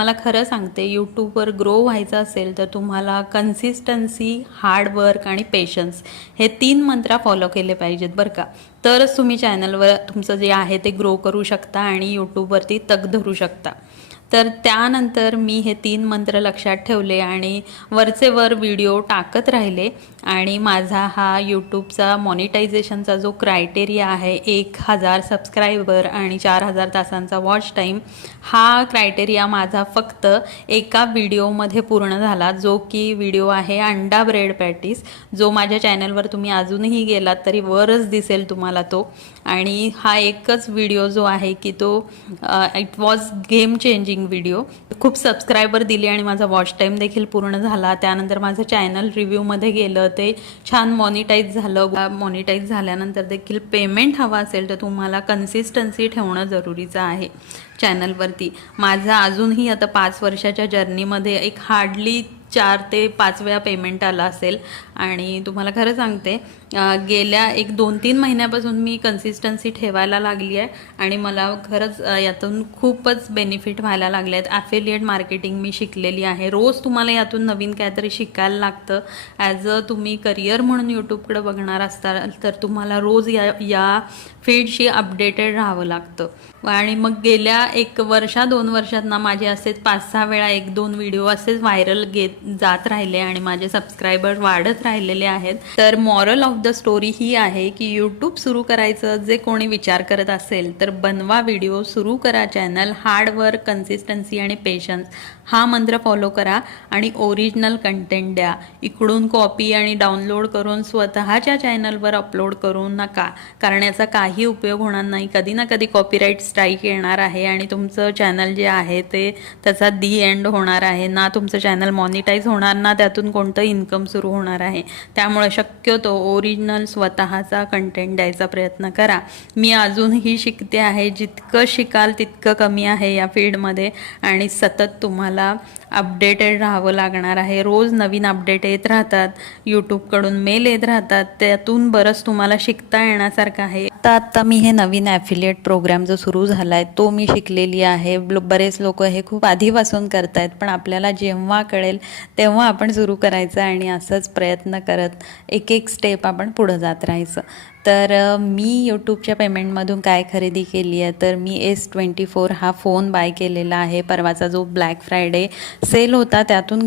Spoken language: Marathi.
मला खरं सांगते, यूट्यूबवर ग्रो व्हायचं असेल तर तुम्हाला कन्सिस्टन्सी, हार्डवर्क आणि पेशन्स हे 3 मंत्र फॉलो केले पाहिजेत बरं का. तरच तुम्ही चॅनलवर तुमचं जे आहे ते ग्रो करू शकता आणि यूट्यूबवरती तग धरू शकता. तर त्यानंतर मी हे 3 मंत्र लक्षात ठेवले आणि वरचे वर व्हिडिओ टाकत राहिले आणि माझा हा यूट्यूबचा मॉनिटायझेशनचा जो क्रायटेरिया आहे 1000 सबस्क्रायबर आणि 4000 तासांचा वॉच टाईम, हा क्रायटेरिया माझा फक्त एका व्हिडिओमध्ये पूर्ण झाला, जो की व्हिडिओ आहे अंडा ब्रेड पॅटीस, जो माझ्या चॅनलवर तुम्ही अजूनही गेलात तरी वरच दिसेल तुम्हाला तो. आणि हा एकच व्हिडिओ जो आहे की तो it was game changing video. खूप सबस्क्रायबर दिले आणि माझा वॉच टाईम देखील पूर्ण झाला. त्यानंतर माझं चॅनल रिव्ह्यूमध्ये गेलं, ते छान मॉनिटाईज झालं. मॉनिटाईज झाल्यानंतर देखील पेमेंट हवा असेल तर तुम्हाला कन्सिस्टन्सी ठेवणं जरुरीचं आहे चॅनलवरती. माझा अजूनही आता 5 वर्षाच्या जर्नीमध्ये एक हार्डली 4 ते 5 वेळा पेमेंट आला असेल. आणि तुम्हाला खरं सांगते, गेल्या एक 2-3 महिन्यापासून मी कन्सिस्टन्सी ठेवायला लागली आहे आणि मला खरंच यातून खूपच बेनिफिट व्हायला लागले आहेत. ॲफिलिएट मार्केटिंग मी शिकलेली आहे. रोज तुम्हाला यातून नवीन काहीतरी शिकायला लागतं. ॲज अ तुम्ही करिअर म्हणून यूट्यूबकडे बघणार असताल तर तुम्हाला रोज या फील्डशी अपडेटेड राहावं लागतं. आणि मग गेल्या 1 वर्ष 2 वर्षात ना माझे असेच 5-6 वेळा 1-2 व्हिडिओ असेच व्हायरल जात राहिले आणि माझे सबस्क्रायबर वाढत राहिलेले आहेत. तर मॉरल ऑफ द स्टोरी ही आहे की यूट्यूब सुरू करायचं जे कोणी विचार करत असेल तर बनवा व्हिडिओ, सुरू करा चॅनल, हार्डवर्क, कन्सिस्टन्सी आणि पेशन्स हा मंत्र फॉलो करा आणि ओरिजिनल कंटेंट द्या. इकडून कॉपी आणि डाउनलोड करून स्वतःच्या चॅनलवर अपलोड करू नका, कारण याचा काही उपयोग होणार नाही. कधी ना कधी कॉपीराईट स्ट्राईक येणार आहे आणि तुमचं चॅनल जे आहे ते त्याचा दी एंड होणार आहे. ना तुमचं चॅनल मॉनिटाईज होणार, ना त्यातून कोणतं इन्कम सुरू होणार आहे. त्यामुळे शक्यतो ओरिजिनल स्वतःचा कंटेंट द्यायचा प्रयत्न करा. मी अजूनही शिकते आहे. जितकं शिकाल तितकं कमी आहे या फील्डमध्ये आणि सतत तुम्हाला अपडेटेड राहावं लागणार आहे. रोज नवीन अपडेट येत राहतात, यूट्यूबकडून मेल येत राहतात, त्यातून बरंच तुम्हाला शिकता येण्यासारखं आहे. आत्ता मी हे नवीन ॲफिलिएट प्रोग्राम जो सुरू झाला आहे तो मी शिकलेली आहे. बरेच लोक हे खूप आधीपासून करत आहेत, पण आपल्याला जेव्हा कळेल तेव्हा आपण सुरू करायचं आणि असंच प्रयत्न करत एक स्टेप आपण पुढं जात राहायचं. तर मी यूट्यूबच्या पेमेंटमधून काय खरेदी केली आहे तर मी S24 हा फोन बाय केलेला आहे. परवाचा जो ब्लॅक फ्रायडे सेल होता त्यातून